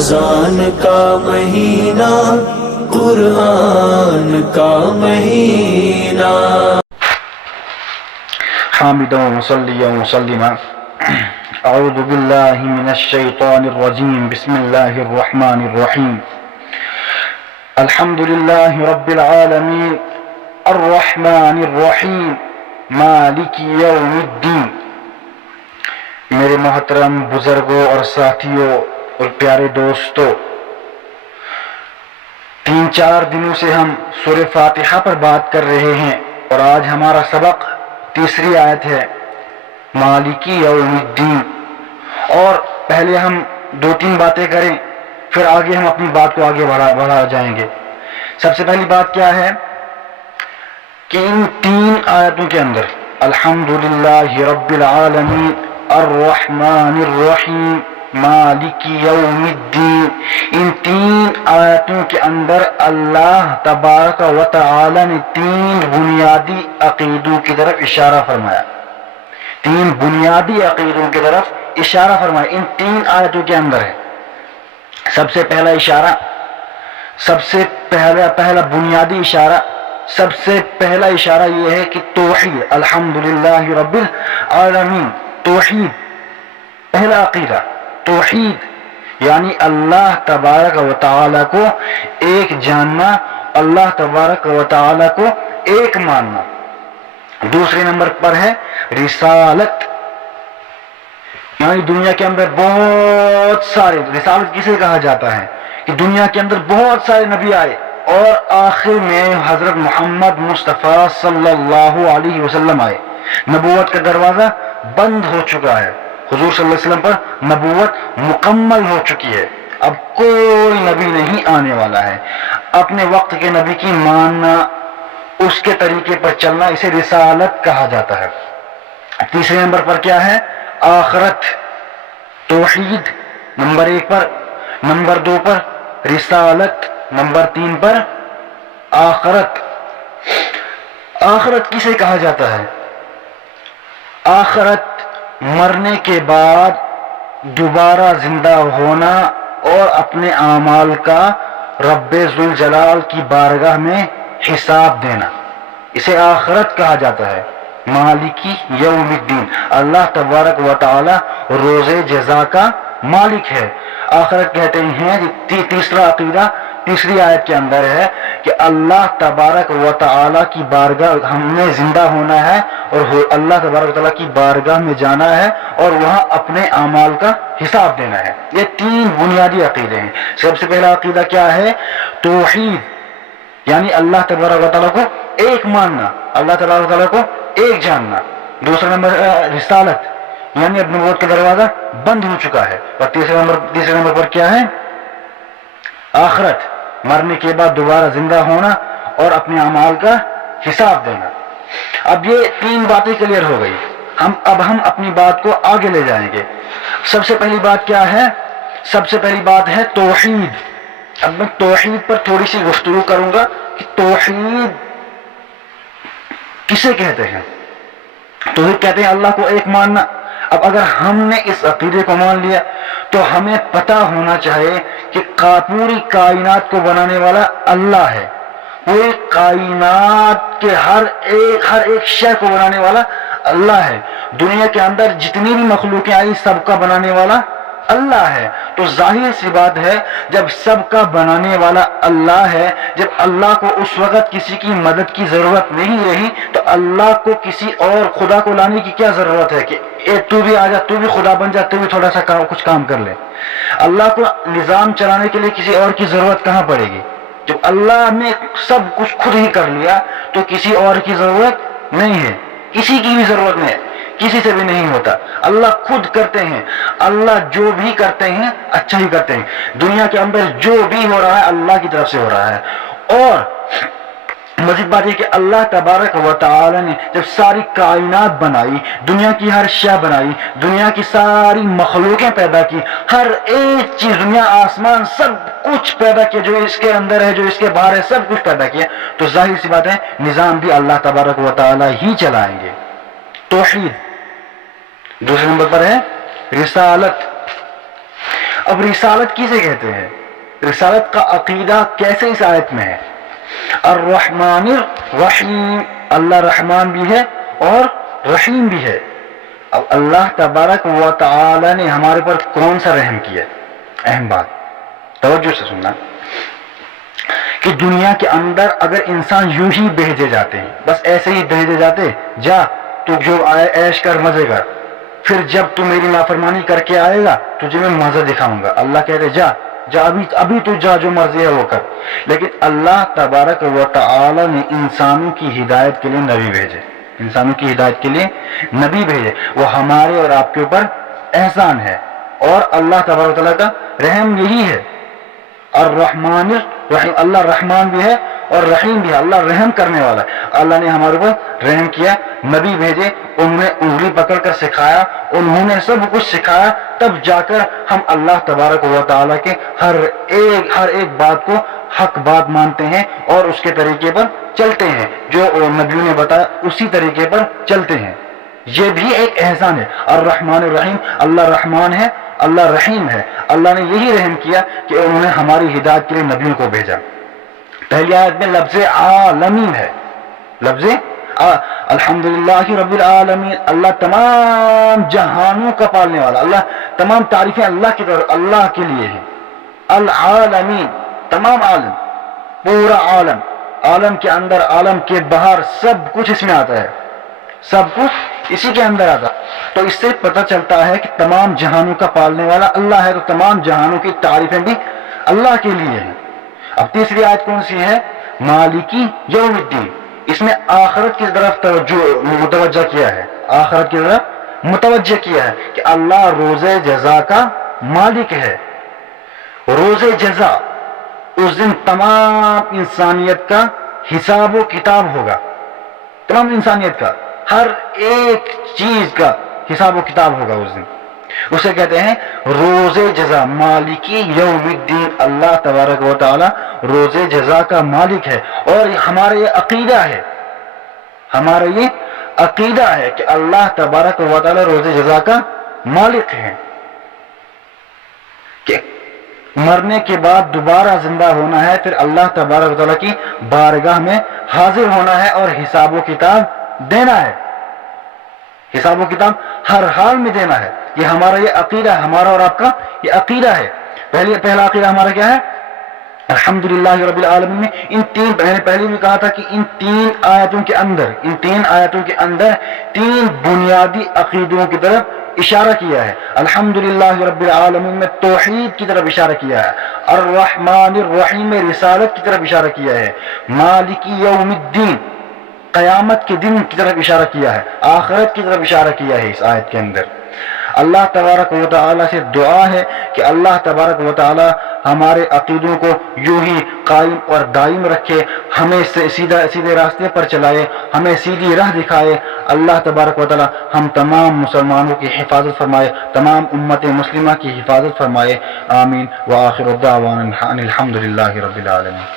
رمضان کا مہینہ، قرآن کا مہینہ۔ حامدا مصلیا مسلما اعوذ باللہ من الشیطان الرجیم بسم اللہ الرحمن الرحیم الحمد للہ رب العالمین الرحمن الرحیم مالک یوم الدین۔ میرے محترم بزرگوں اور ساتھیوں اور پیارے دوستوں، 3-4 دنوں سے ہم سورہ فاتحہ پر بات کر رہے ہیں اور آج ہمارا سبق تیسری آیت ہے، مالکی یوم الدین۔ اور پہلے ہم 2-3 باتیں کریں، پھر آگے ہم اپنی بات کو آگے بڑھا جائیں گے۔ سب سے پہلی بات کیا ہے کہ ان 3 آیتوں کے اندر الحمدللہ رب العالمین الرحمن الرحیم مالک یوم الدین، ان 3 آیتوں کے اندر اللہ تبارک و تعالی نے 3 بنیادی عقیدوں کی طرف اشارہ فرمایا، 3 بنیادی عقیدوں کی طرف اشارہ فرمایا ان 3 آیتوں کے اندر ہے۔ سب سے پہلا اشارہ، سب سے پہلا بنیادی اشارہ، سب سے پہلا اشارہ یہ ہے کہ توحید، الحمدللہ رب العالمین، توحید، پہلا عقیدہ توحید، یعنی اللہ تبارک و تعالی کو ایک جاننا، اللہ تبارک و تعالی کو ایک ماننا۔ دوسرے نمبر پر ہے رسالت، یعنی دنیا کے اندر بہت سارے، رسالت کسے کہا جاتا ہے کہ دنیا کے اندر بہت سارے نبی آئے اور آخر میں حضرت محمد مصطفیٰ صلی اللہ علیہ وسلم آئے، نبوت کا دروازہ بند ہو چکا ہے، حضور صلی اللہ علیہ وسلم پر نبوت مکمل ہو چکی ہے، اب کوئی نبی نہیں آنے والا ہے۔ اپنے وقت کے نبی کی ماننا، اس کے طریقے پر چلنا، اسے رسالت کہا جاتا ہے۔ تیسرے نمبر پر کیا ہے؟ آخرت، توحید نمبر 1 پر، نمبر 2 پر رسالت، نمبر 3 پر آخرت۔ آخرت کسے کہا جاتا ہے؟ آخرت مرنے کے بعد دوبارہ زندہ ہونا اور اپنے اعمال کا رب ذوالجلال کی بارگاہ میں حساب دینا، اسے آخرت کہا جاتا ہے۔ مالکی یوم الدین، اللہ تبارک و تعالی روز جزا کا مالک ہے۔ آخرت کہتے ہیں، تیسرا عقیدہ تیسری آیت کے اندر ہے کہ اللہ تبارک و تعالی کی بارگاہ، ہم نے زندہ ہونا ہے اور اللہ تبارک و تعالی کی بارگاہ میں جانا ہے اور وہاں اپنے اعمال کا حساب دینا ہے۔ یہ 3 بنیادی عقیدے ہیں۔ سب سے پہلا عقیدہ کیا ہے؟ توحید، یعنی اللہ تبارک و تعالی کو ایک ماننا، اللہ تبارک و تعالی کو ایک جاننا۔ دوسرا نمبر رسالت، یعنی اب نبوت کا دروازہ بند ہو چکا ہے۔ اور تیسرے نمبر پر کیا ہے؟ آخرت، مرنے کے بعد دوبارہ زندہ ہونا اور اپنے اعمال کا حساب دینا۔ اب یہ 3 باتیں کلیئر ہو گئی، اب ہم اپنی بات کو آگے لے جائیں گے۔ سب سے پہلی بات کیا ہے؟ سب سے پہلی بات ہے توحید۔ اب میں توحید پر تھوڑی سی گفتگو کروں گا کہ توحید کسے کہتے ہیں؟ توحید کہتے ہیں اللہ کو ایک ماننا۔ اب اگر ہم نے اس عقیدے کو مان لیا تو ہمیں پتہ ہونا چاہیے کہ پوری کائنات کو بنانے والا اللہ ہے، پوری کائنات کے ہر ایک شے کو بنانے والا اللہ ہے، دنیا کے اندر جتنی بھی مخلوقیں آئی سب کا بنانے والا اللہ ہے۔ تو ظاہر سی بات ہے، جب سب کا بنانے والا اللہ ہے، جب اللہ کو اس وقت کسی کی مدد کی ضرورت نہیں رہی تو اللہ کو کسی اور خدا کو لانے کی کیا ضرورت ہے کہ تو بھی آ جا، تو بھی خدا بن جا، تو بھی تھوڑا سا کچھ کام کر لے۔ اللہ کو نظام چلانے کے لیے کسی اور کی ضرورت کہاں پڑے گی؟ جب اللہ نے سب کچھ خود ہی کر لیا تو کسی اور کی ضرورت نہیں ہے، کسی کی بھی ضرورت نہیں ہے، کسی سے بھی نہیں ہوتا، اللہ خود کرتے ہیں۔ اللہ جو بھی کرتے ہیں اچھا ہی کرتے ہیں، دنیا کے اندر جو بھی ہو رہا ہے اللہ کی طرف سے ہو رہا ہے۔ اور مزید بات یہ کہ اللہ تبارک و تعالی نے جب ساری کائنات بنائی، دنیا کی ہر شے بنائی، دنیا کی ساری مخلوقیں پیدا کی، ہر ایک چیز، دنیا آسمان سب کچھ پیدا کیا، جو اس کے اندر ہے جو اس کے باہر ہے سب کچھ پیدا کیا، تو ظاہر سی بات ہے نظام بھی اللہ تبارک و تعالی ہی چلائیں گے۔ توحید۔ دوسرے نمبر پر ہے رسالت۔ اب رسالت کسے کہتے ہیں؟ رسالت کا عقیدہ کیسے اس آیت میں ہے؟ الرحمن الرحیم، اللہ رحمان بھی ہے اور رحیم بھی ہے۔ اب اللہ تبارک و تعالی نے ہمارے پر کون سا رحم کیا؟ اہم بات توجہ سے سننا کہ دنیا کے اندر اگر انسان یوں ہی بھیجے جاتے ہیں، بس ایسے ہی بھیجے جاتے، جا تو جو آئے عیش کر مزے کر، پھر جب تو میری نافرمانی کر کے آئے گا تجھے میں مزہ دکھاؤں گا، اللہ کہتے جا جا ابھی تو جا، جو مرضی ہے وہ کر۔ لیکن اللہ تبارک و تعالی نے انسانوں کی ہدایت کے لیے نبی بھیجے، انسانوں کی ہدایت کے لیے نبی بھیجے، وہ ہمارے اور آپ کے اوپر احسان ہے۔ اور اللہ تبارک و تعالیٰ کا رحم یہی ہے، الرحمن الرحیم، اللہ رحمان بھی ہے اور رحیم بھی ہے، اللہ رحم کرنے والا ہے۔ اللہ نے ہمارے اوپر رحم کیا، نبی بھیجے، انہوں نے انگلی پکڑ کر سکھایا، انہوں نے سب کچھ سکھایا، تب جا کر ہم اللہ تبارک و تعالیٰ کے ہر ایک بات کو حق بات مانتے ہیں اور اس کے طریقے پر چلتے ہیں، جو نبیوں نے بتایا اسی طریقے پر چلتے ہیں۔ یہ بھی ایک احسان ہے۔ الرحمن الرحیم، اللہ رحمان ہے، اللہ رحیم ہے۔ اللہ نے یہی رحم کیا کہ انہوں نے ہماری ہدایت کے لیے نبیوں کو بھیجا۔ پہلی آیت میں لفظ عالمین ہے، لفظ الحمدللہ رب العالمین، اللہ تمام جہانوں کا پالنے والا، اللہ تمام تعریفیں اللہ کی طرف، اللہ کے لیے ہیں۔ العالمین، تمام عالم، پورا عالم، عالم کے اندر، عالم کے باہر، سب کچھ اس میں آتا ہے، سب کچھ اسی کے اندر آتا۔ تو اس سے پتہ چلتا ہے کہ تمام جہانوں کا پالنے والا اللہ ہے، تو تمام جہانوں کی تعریفیں بھی اللہ کے لیے ہیں۔ اب تیسری آیت کون سی ہے؟ مالکی یوم الدین، اس میں آخرت کی طرف متوجہ کیا ہے، آخرت کی طرف متوجہ کیا ہے کہ اللہ روز جزا کا مالک ہے۔ روز جزا، اس دن تمام انسانیت کا حساب و کتاب ہوگا، تمام انسانیت کا ہر ایک چیز کا حساب و کتاب ہوگا اس دن، اسے کہتے ہیں روز جزا، مالکی یوم الدین۔ اللہ تبارک و تعالی روز جزا کا مالک ہے، اور ہمارا یہ عقیدہ ہے، ہمارا یہ عقیدہ ہے کہ اللہ تبارک و تعالی روز جزا کا مالک ہے، کہ مرنے کے بعد دوبارہ زندہ ہونا ہے، پھر اللہ تبارک و تعالی کی بارگاہ میں حاضر ہونا ہے اور حساب و کتاب دینا ہے، حساب و کتاب ہر حال میں دینا ہے۔ یہ ہمارا یہ عقیدہ ہے، ہمارا اور آپ کا یہ عقیدہ ہے۔ پہلا عقیدہ ہمارا کیا ہے؟ الحمدللہ رب العالمین میں میں نے پہلے بھی کہا تھا کہ ان تین آیتوں کے اندر تین بنیادی عقیدوں کی طرف اشارہ کیا ہے۔ الحمدللہ رب العالمین میں توحید کی طرف اشارہ کیا ہے، الرحمن الرحیم میں رسالت کی طرف اشارہ کیا ہے، مالکی یوم الدین قیامت کے دن کی طرف اشارہ کیا ہے، آخرت کی طرف اشارہ کیا ہے اس آیت کے اندر۔ اللہ تبارک و تعالی سے دعا ہے کہ اللہ تبارک و تعالی ہمارے عقیدوں کو یوں ہی قائم اور دائم رکھے، ہمیں سیدھے راستے پر چلائے، ہمیں سیدھی راہ دکھائے۔ اللہ تبارک و تعالی ہم تمام مسلمانوں کی حفاظت فرمائے، تمام امت مسلمہ کی حفاظت فرمائے، آمین۔ وآخر الدعوانا ان الحمد للہ رب العالمین۔